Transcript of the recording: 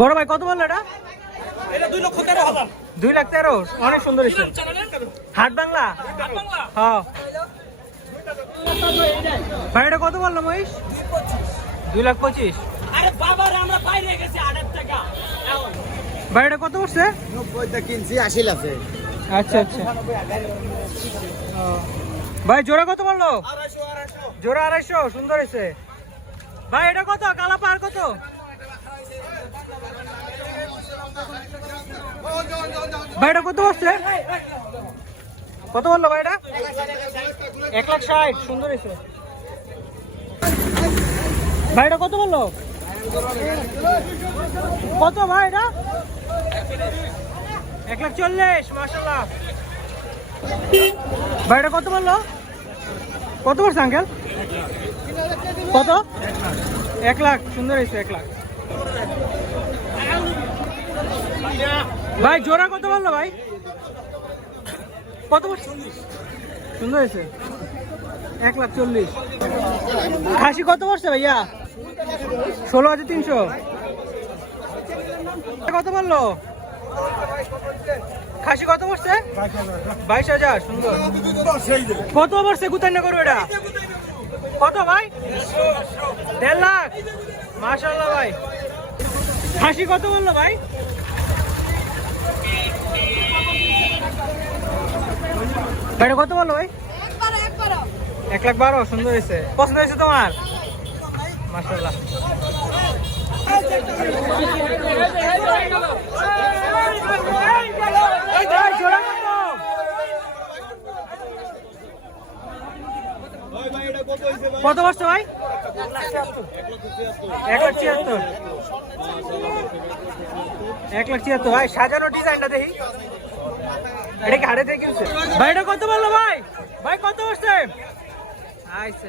বড় ভাই কত বললো এটা? এটা 2,13,000। 2,13,000 অনেক সুন্দর হয়েছে। হাট বাংলা? হ্যাঁ ভাই এটা কত বললো মহিষ? 2,25,000। আরে বাবা রে আমরা বাইরে গেছি 8 টাকা। ভাই এটা কত পড়ছে? 90টা কিনছি 80 আছে। আচ্ছা আচ্ছা ভাই জোড়া কত বললো? 250 জোড়া 250 সুন্দর হয়েছে। ভাই এটা কত? কালা পার কত? ভাই এটা কত বসছে? কত বললো ভাই এটা? 1,60,000 সুন্দর হয়েছে। ভাই এটা কত বললো? কত ভাই এটা? 1,40,000 মাশাআল্লাহ। ভাই এটা কত বললো? কত বলছে আঙ্কেল? কত? 1,00,000 সুন্দর হয়েছে 1,00,000। ভাই জোড়া কত বললো ভাই? কত বলছে? সুন্দর হয়েছে 1,40,000। খাসি কত বলছে ভাইয়া? 16,300। কত বললো? খাসি কত বলছে? 22,000 সুন্দর। কত বলছে গুতান্য করো এটা? কত ভাই? 1.5 লাখ মাশাআল্লাহ ভাই। খাসি কত বললো ভাই? ভাইটা কত বললো ভাই? 1,12,000 সুন্দর হয়েছে। পছন্দ হয়েছে তোমার? মাশাআল্লাহ। কত বছর ভাই? 1,76,000। 1,76,000 ভাই। সাজানো ডিজাইনটা দেখি। এটা কি হাড়ে থেকে কিনছে? ভাই এটা কত বললো ভাই? ভাই কত বসছে? আচ্ছা